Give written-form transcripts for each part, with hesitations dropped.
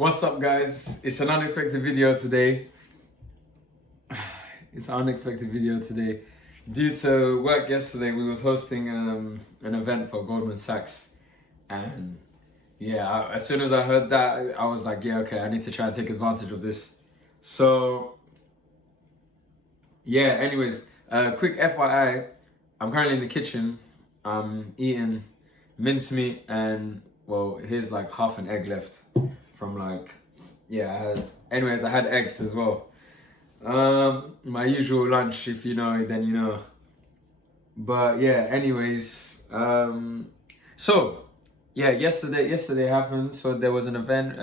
What's up, guys? It's an unexpected video today. It's an unexpected video today. Due to work yesterday, we was hosting an event for Goldman Sachs. And yeah, as soon as I heard that, I was like, yeah, okay, I need to try and take advantage of this. So yeah, anyways, quick FYI, I'm currently in the kitchen. I'm eating mincemeat and, well, here's like half an egg left from I had eggs as well. My usual lunch, if you know, then you know. But yeah, anyways, yesterday happened. So there was an event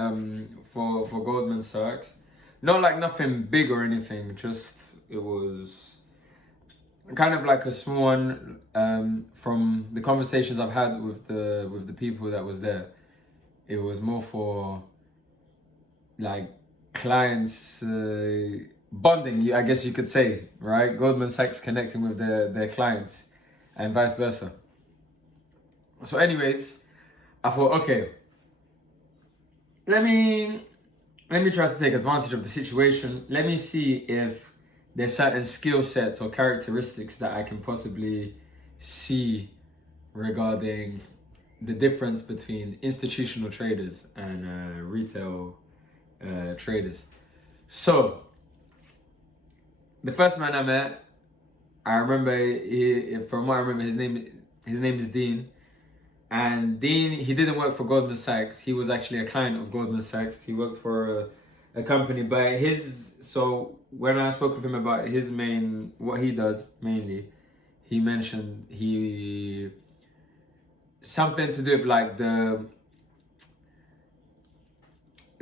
for Goldman Sachs. Not like nothing big or anything, just it was kind of like a small one from the conversations I've had with the people that was there. It was more for like clients bonding, I guess you could say, right? Goldman Sachs connecting with their clients and vice versa. So anyways, I thought, okay, let me try to take advantage of the situation. Let me see if there's certain skill sets or characteristics that I can possibly see regarding the difference between institutional traders and retail traders. So the first man I met, I remember from what I remember, his name is Dean. And Dean, he didn't work for Goldman Sachs. He was actually a client of Goldman Sachs. He worked for a company, but so when I spoke with him about what he does mainly, he mentioned something to do with like the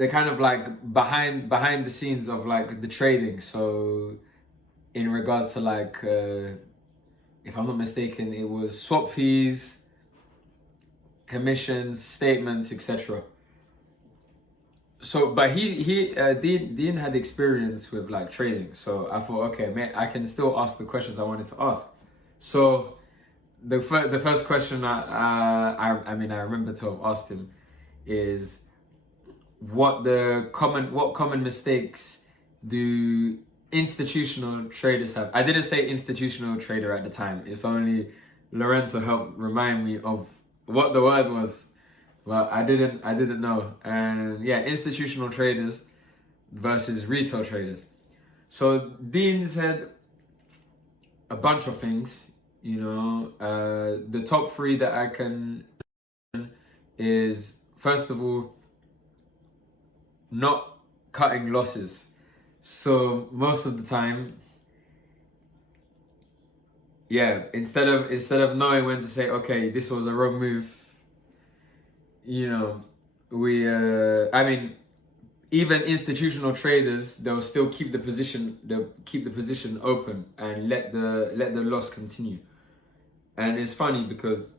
kind of like behind the scenes of like the trading. So in regards to like, if I'm not mistaken, it was swap fees, commissions, statements, etc. So, but Dean had experience with like trading. So I thought, okay, man, I can still ask the questions I wanted to ask. So the first question I remember to have asked him is what common mistakes do institutional traders have? I didn't say institutional trader at the time. It's only Lorenzo helped remind me of what the word was. Well, I didn't know. And yeah, institutional traders versus retail traders. So Dean said a bunch of things, the top three that I can is, first of all, not cutting losses. So most of the time, yeah, instead of knowing when to say, okay, this was a wrong move, even institutional traders, they'll still keep the position open and let the loss continue. And it's funny because,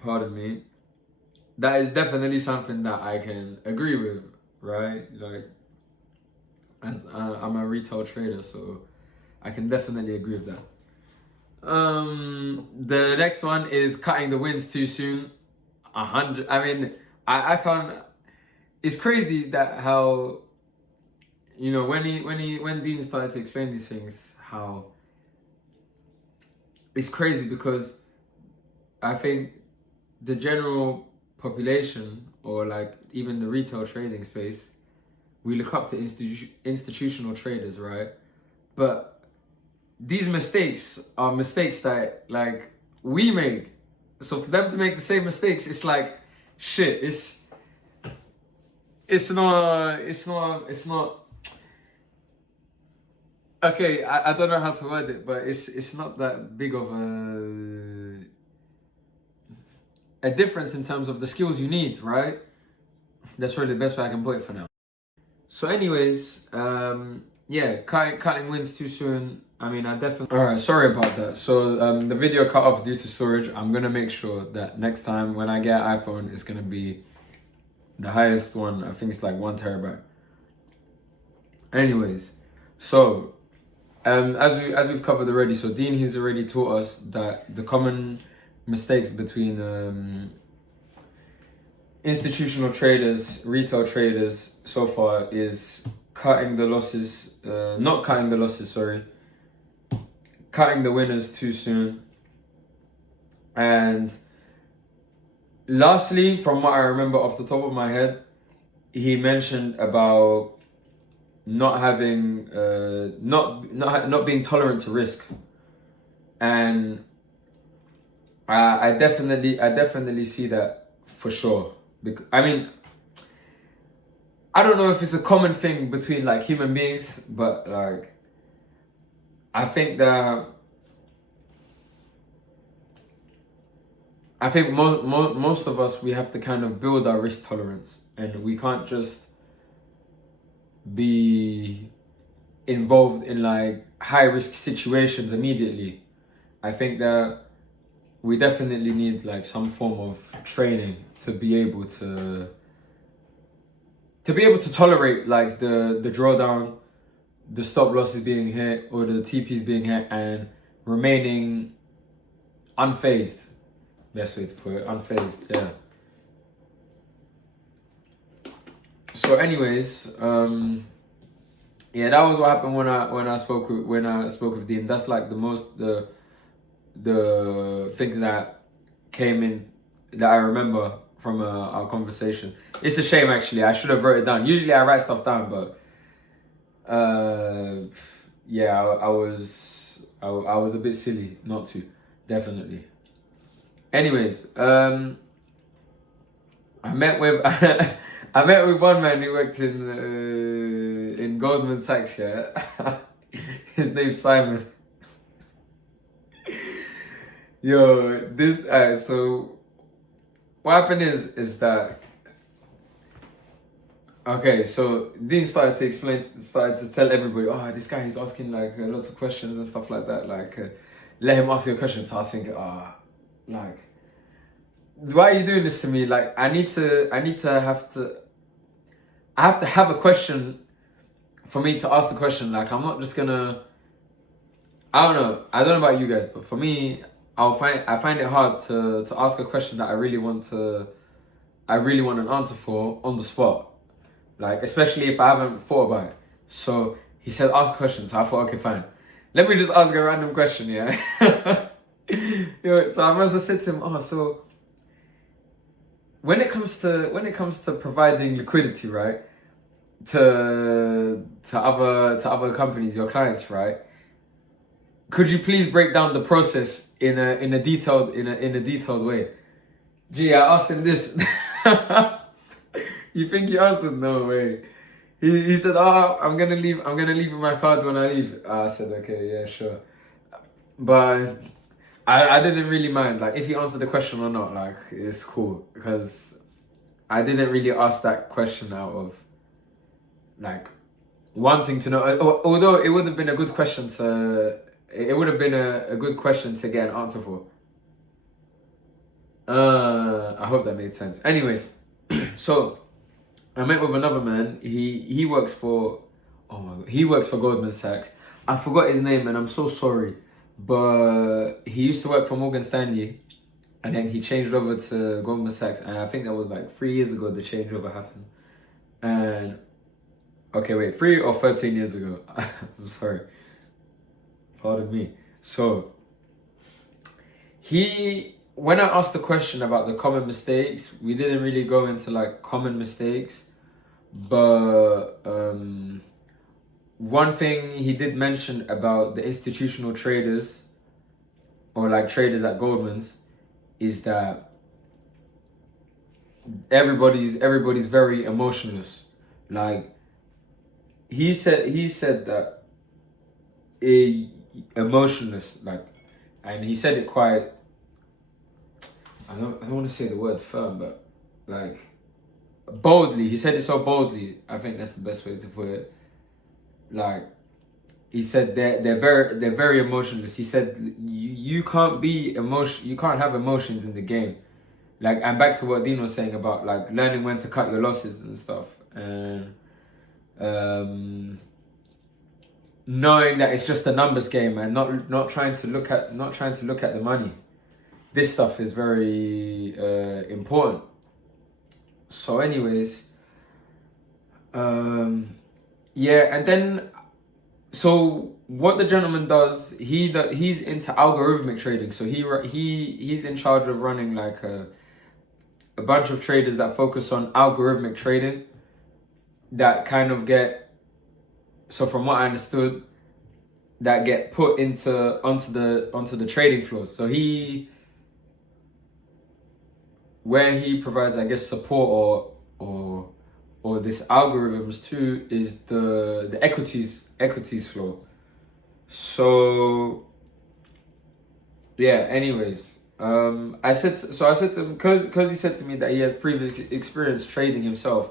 pardon me, that is definitely something that I can agree with, right? Like, as I'm a retail trader, so I can definitely agree with that. The next one is cutting the wins too soon. 100. I mean, I can't. It's crazy that how, when Dean started to explain these things, how it's crazy because I think the general population, or like even the retail trading space, we look up to institutional traders, right? But these mistakes are mistakes that like we make. So for them to make the same mistakes, it's like shit. It's not. Okay, I don't know how to word it, but it's not that big of a difference in terms of the skills you need, right? That's really the best way I can put it for now. So anyways, cutting wins too soon. I mean, I definitely... All right, sorry about that. So the video cut off due to storage. I'm going to make sure that next time when I get an iPhone, it's going to be the highest one. I think it's like 1 terabyte. Anyways, so as we've covered already, so Dean, he's already taught us that the common mistakes between institutional traders, retail traders so far is cutting the losses, not cutting the losses, sorry, cutting the winners too soon. And lastly, from what I remember off the top of my head, he mentioned about not having, not being tolerant to risk, and I definitely see that for sure. I mean, I don't know if it's a common thing between like human beings, but like I think that most of us, we have to kind of build our risk tolerance, and we can't just be involved in like high risk situations immediately. I think that we definitely need like some form of training to be able to tolerate like the drawdown, the stop losses being hit, or the TPs being hit, and remaining unfazed. Best way to put it, unfazed. Yeah. So, anyways, yeah, that was what happened when I spoke with Dean. That's like the things that came in that I remember from our conversation. It's a shame, actually. I should have wrote it down. Usually I write stuff down, but yeah, I was a bit silly not to, definitely. Anyways, I met with I met with one man who worked in Goldman Sachs. Yeah, his name's Simon. Yo, this so what happened is that, okay, so Dean started to tell everybody, oh, this guy is asking like lots of questions and stuff like that. Like, let him ask you a question. So I was thinking, like, why are you doing this to me? Like, I have to have a question for me to ask the question. Like, I'm not just gonna, I don't know about you guys, but for me, I find it hard to ask a question that I really want an answer for on the spot. Like, especially if I haven't thought about it. So he said, ask a question. So I thought, okay, fine. Let me just ask a random question, yeah? So I must have said to him, so when it comes to providing liquidity, right, to other companies, your clients, right, could you please break down the process in a detailed way? Gee, I asked him this. You think he answered? No way. He said, I'm gonna leave my card when I leave. I said, okay, yeah, sure. But I didn't really mind, like, if he answered the question or not. Like, it's cool, because I didn't really ask that question out of like wanting to know. Although it would have been a good question to get an answer for. I hope that made sense. Anyways, so I met with another man. He works for Goldman Sachs. I forgot his name, and I'm so sorry. But he used to work for Morgan Stanley, and then he changed over to Goldman Sachs. And I think that was like 3 years ago the changeover happened. And okay, wait, 3 or 13 years ago. I'm sorry. Pardon me. So when I asked the question about the common mistakes, we didn't really go into like common mistakes, but one thing he did mention about the institutional traders, or like traders at Goldman's, is that everybody's very emotionless. Like, he said that emotionless, like, and he said it quite, I don't want to say the word firm, but like boldly. He said it so boldly. I think that's the best way to put it. Like, he said they're very emotionless. He said you can't have emotions in the game. Like, and back to what Dean was saying about like learning when to cut your losses and stuff, and knowing that it's just a numbers game, and not trying to look at the money. This stuff is very important. So anyways, yeah, and then so what the gentleman does, he's into algorithmic trading. So he's in charge of running like a bunch of traders that focus on algorithmic trading that kind of get, so from what I understood, that get put onto the trading floors. So where he provides, I guess, support or this algorithms too is the equities floor. So yeah, anyways, I said to him, because he said to me that he has previous experience trading himself.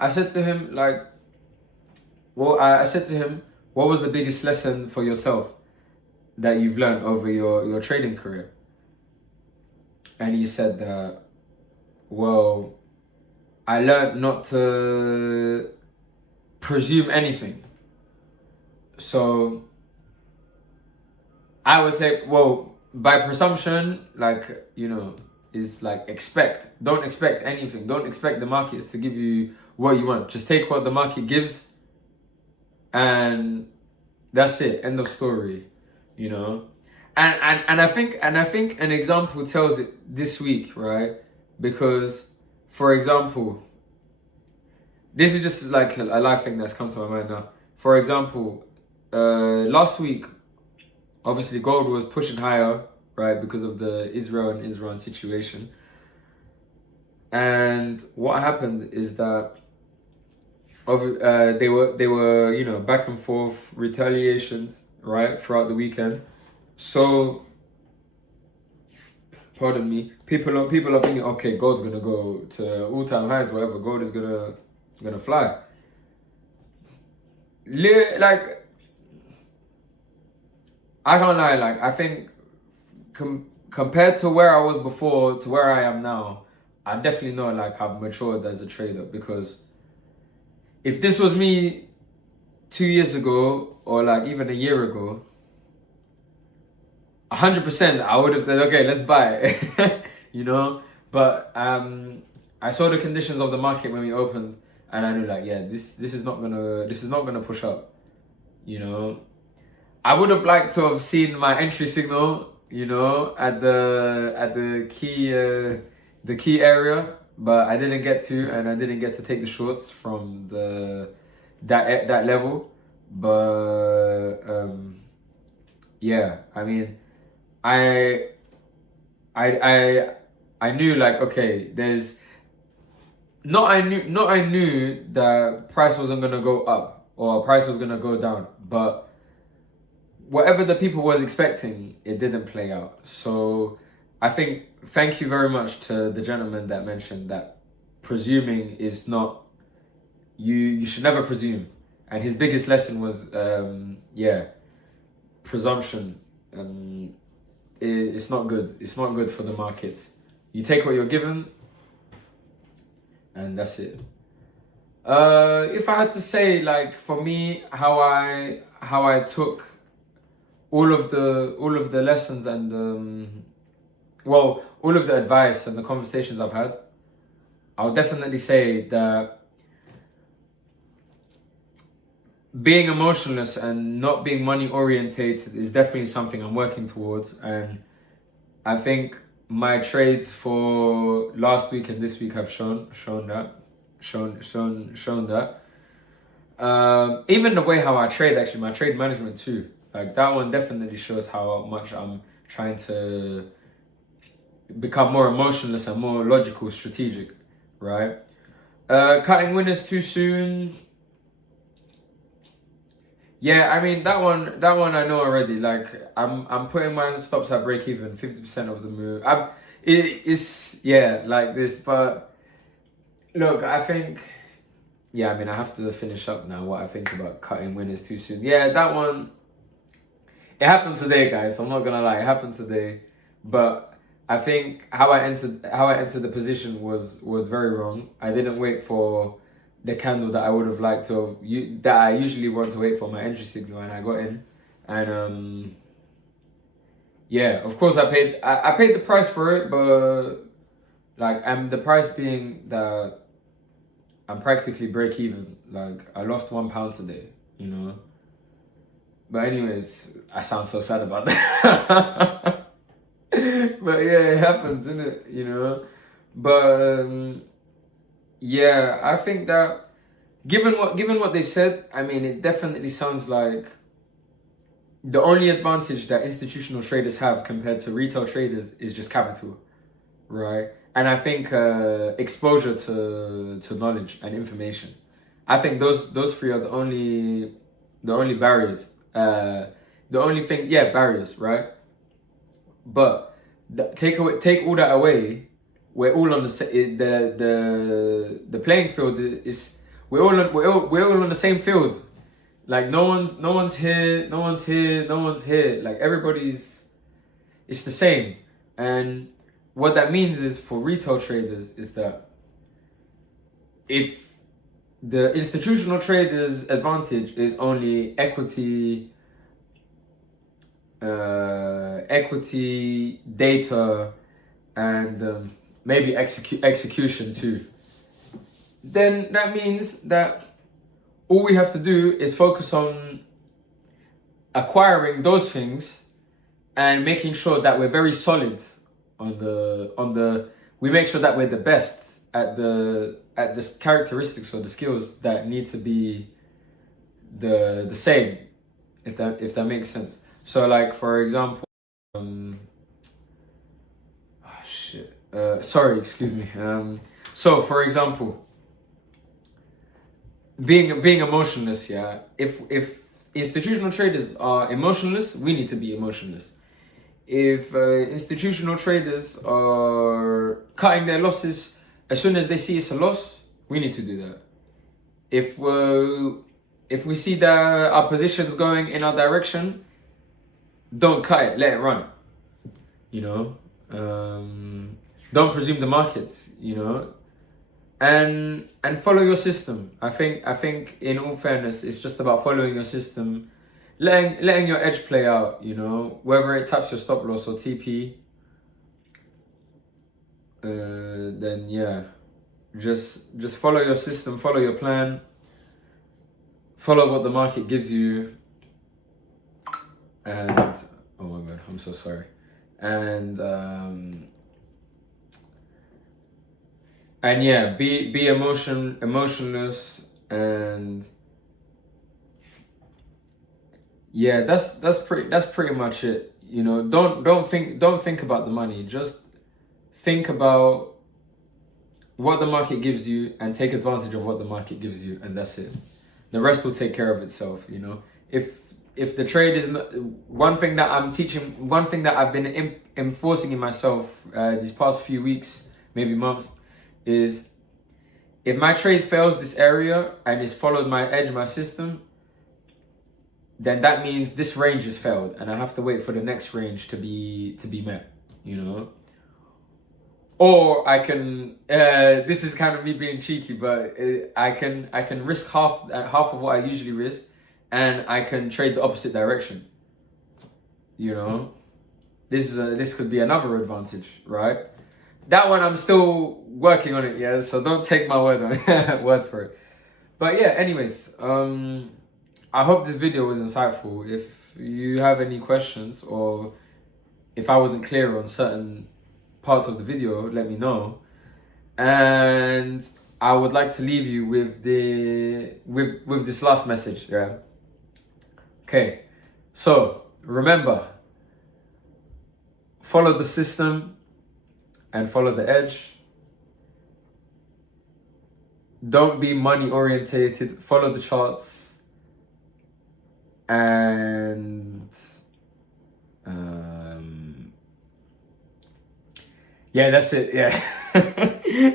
I said to him, like, well, I said to him, what was the biggest lesson for yourself that you've learned over your trading career? And he said that, well, I learned not to presume anything. So I would say, well, by presumption, like, is like don't expect anything. Don't expect the markets to give you what you want. Just take what the market gives and that's it. End of story, And I think an example tells it this week, right? Because, for example, this is just like a life thing that's come to my mind now. For example, last week, obviously gold was pushing higher, right, because of the Israel and Isran situation. And what happened is that they were back and forth retaliations, right, throughout the weekend. So, pardon me, people are thinking, okay, gold's gonna go to all-time highs, whatever. Gold is gonna fly. Like, I can't lie. Like, I think compared to where I was before to where I am now, I definitely know like I've matured as a trader, because if this was me 2 years ago or like even a year ago, 100% I would have said, okay, let's buy it. But I saw the conditions of the market when we opened, and I knew like, yeah, this is not gonna push up. I would have liked to have seen my entry signal, at the key area, but I didn't get to, and I didn't get to take the shorts from that level. But yeah, I mean, I knew like, okay, I knew that price wasn't gonna go up or price was gonna go down, but whatever the people was expecting, it didn't play out. So I think, thank you very much to the gentleman that mentioned that presuming is not, you should never presume. And his biggest lesson was, presumption. It's not good. It's not good for the markets. You take what you're given, and that's it. If I had to say, like, for me, how I took all of the lessons and all of the advice and the conversations I've had, I would definitely say that being emotionless and not being money orientated is definitely something I'm working towards. And I think my trades for last week and this week have shown that. Even the way how I trade, actually, my trade management too. Like, that one definitely shows how much I'm trying to become more emotionless and more logical, strategic, right? Cutting winners too soon. Yeah, I mean, that one I know already. Like, I'm putting my stops at break even, 50% of the move. It's like this, but look, I think, I mean, I have to finish up now what I think about cutting winners too soon. Yeah, that one, it happened today, guys. I'm not gonna lie, it happened today. But I think how I entered the position was very wrong. I didn't wait for the candle that I would have liked to that I usually want to wait for my entry signal, and I got in. And of course I paid the price for it, but like, the price being that I'm practically break even. Like, I lost £1 today, you know. But anyways, I sound so sad about that. But yeah, it happens, isn't it? You know. But yeah, I think that given what they've said, I mean, it definitely sounds like the only advantage that institutional traders have compared to retail traders is just capital, right? And I think exposure to knowledge and information. I think those three are the only barriers. The only thing, yeah, barriers, right? But take all that away. We're all on the playing field is we're all on the same field. Like no one's here, no one's here, no one's here. Like it's the same. And what that means is for retail traders is that if the institutional traders' advantage is only equity, data, and maybe execution too, then that means that all we have to do is focus on acquiring those things and making sure that we're very solid we make sure that we're the best at the characteristics or the skills that need to be the same, if that makes sense. So like, for example, sorry, excuse me. So for example, being emotionless, yeah. If institutional traders are emotionless, we need to be emotionless. If institutional traders are cutting their losses as soon as they see it's a loss, we need to do that. If we see that our position's going in our direction, don't cut it, let it run. You know, don't presume the markets. You know, and follow your system. I think in all fairness, it's just about following your system, letting your edge play out. You know, whether it taps your stop loss or TP, then yeah, just follow your system, follow your plan, follow what the market gives you, and oh my god, I'm so sorry, and yeah, be emotionless, and yeah, that's pretty much it. You know, don't think about the money. Just think about what the market gives you and take advantage of what the market gives you, and that's it. The rest will take care of itself. You know, if the trade is not, one thing that I'm teaching, one thing that I've been enforcing in myself these past few weeks, maybe months, is if my trade fails this area and it's followed my edge, my system, then that means this range has failed and I have to wait for the next range to be met, you know. Or I can this is kind of me being cheeky, but I can risk half of what I usually risk, and I can trade the opposite direction, you know. This could be another advantage, right? That one I'm still working on it, yeah. So don't take my word on it, word for it. But yeah, anyways, I hope this video was insightful. If you have any questions or if I wasn't clear on certain parts of the video, let me know. And I would like to leave you with this last message, yeah. Okay, so remember, follow the system and follow the edge. Don't be money orientated, follow the charts, and yeah, that's it. Yeah.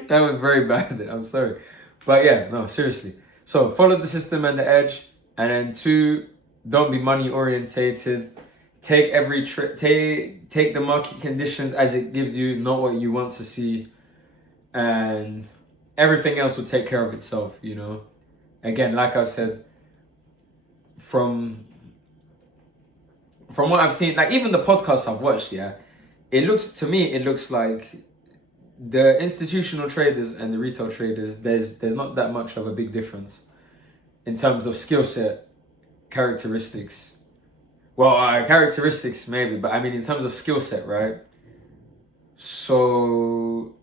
That was very bad. I'm sorry. But yeah, no, seriously. So follow the system and the edge, and then 2, don't be money orientated. Take every take the market conditions as it gives you, not what you want to see, and everything else will take care of itself, you know. Again, like I've said, from what I've seen, like even the podcasts I've watched, yeah, it looks like the institutional traders and the retail traders, there's not that much of a big difference in terms of skill set, characteristics. Well, characteristics maybe, but I mean in terms of skill set, right? So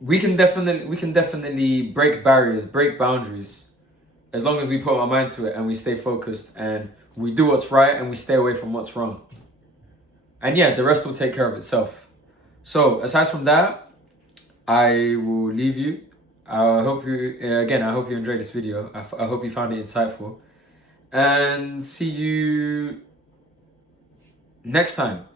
we can definitely break barriers, break boundaries, as long as we put our mind to it and we stay focused and we do what's right and we stay away from what's wrong. And yeah, the rest will take care of itself. So aside from that, I will leave you. I hope you enjoyed this video. I hope you found it insightful. And see you next time.